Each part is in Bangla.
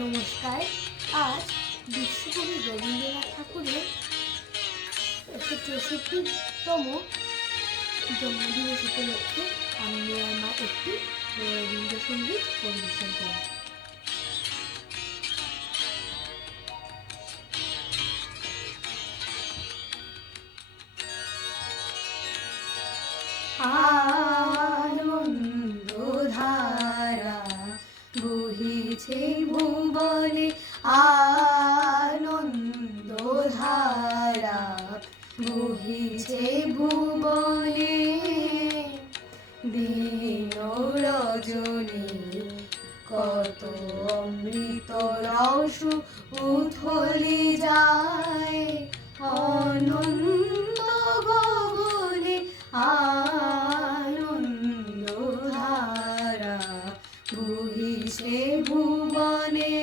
নমস্কার। আজ বিশ্বকবি রবীন্দ্রনাথ ঠাকুরের ১৬৩তম জন্মদিবস উপলক্ষে আমি আর মা একটি রবীন্দ্রসঙ্গীত পরিবেশন করি। আনন্দধারা বহিছে ভুবনে, আনন্দধারা বহিছে ভুবনে, দিন রজনী কত অমৃত রস উথলি যায়, অনন্ত গগনে আনন্দধারা বহিছে ভুবনে।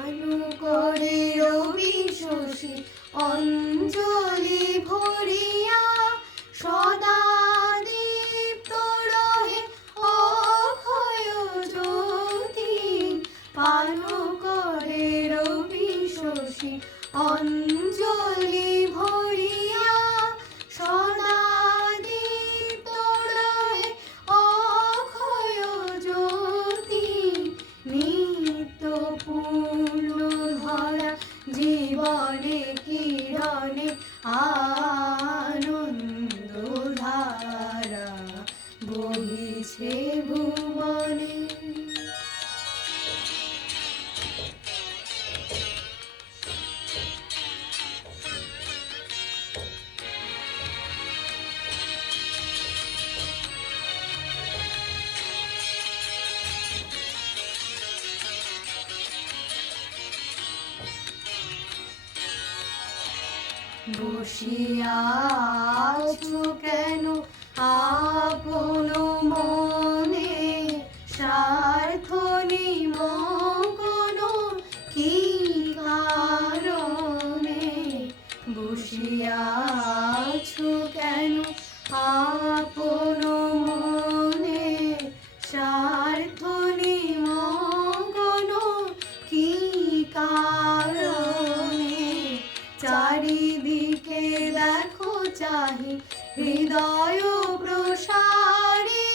আনু করে রবি শশী অঞ্জলি ভরিয়া, সদা দীপ্ত রহে অক্ষয় জ্যোতি। পানু করে রবি শশী অঞ্জলি ভরিয়া, সদা দীপ্ত রহে অক্ষয় জ্যোতি। নিত্য পূর্ণ ধরা জীবনে কিরণে আনন্দধারা বহিছে ভুবনে। বসিয়া আছো কেন আপন মনে, স্বার্থ নিমগ্ন কি কারণে? বসিয়া আছো কেন আপন মনে, স্বার্থ নিমগ্ন কি কারণে? চারিদিকে দেখো চাহি হৃদয় প্রসারী,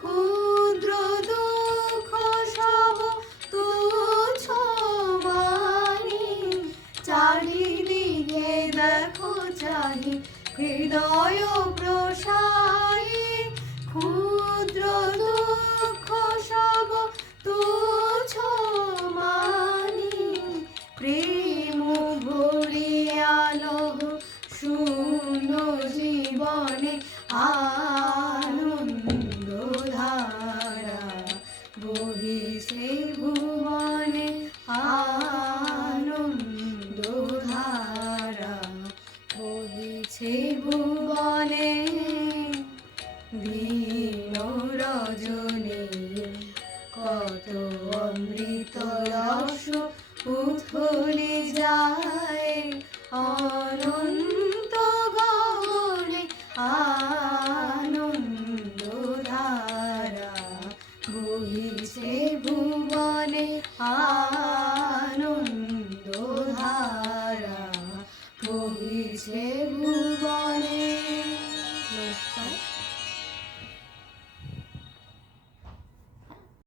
ক্ষুদ্র দুঃখ সব তুচ্ছ মানি। চারিদিকে দেখো চাহি হৃদয় প্রসারী, ক্ষুদ্র দুঃখ সব তুচ্ছ মানি। প্রেম ভরিয়া লহ শূন্য জীবনে আনন্দধারা বহিছে ভুবনে, আনন্দধারা বহিছে ভুবনে। দিন রজনী কত অমৃত রস উথলি যায়, অনন্ত গগনে আনন্দধারা বহিছে ভুবনে, আনন্দধারা বহিছে ভুবনে।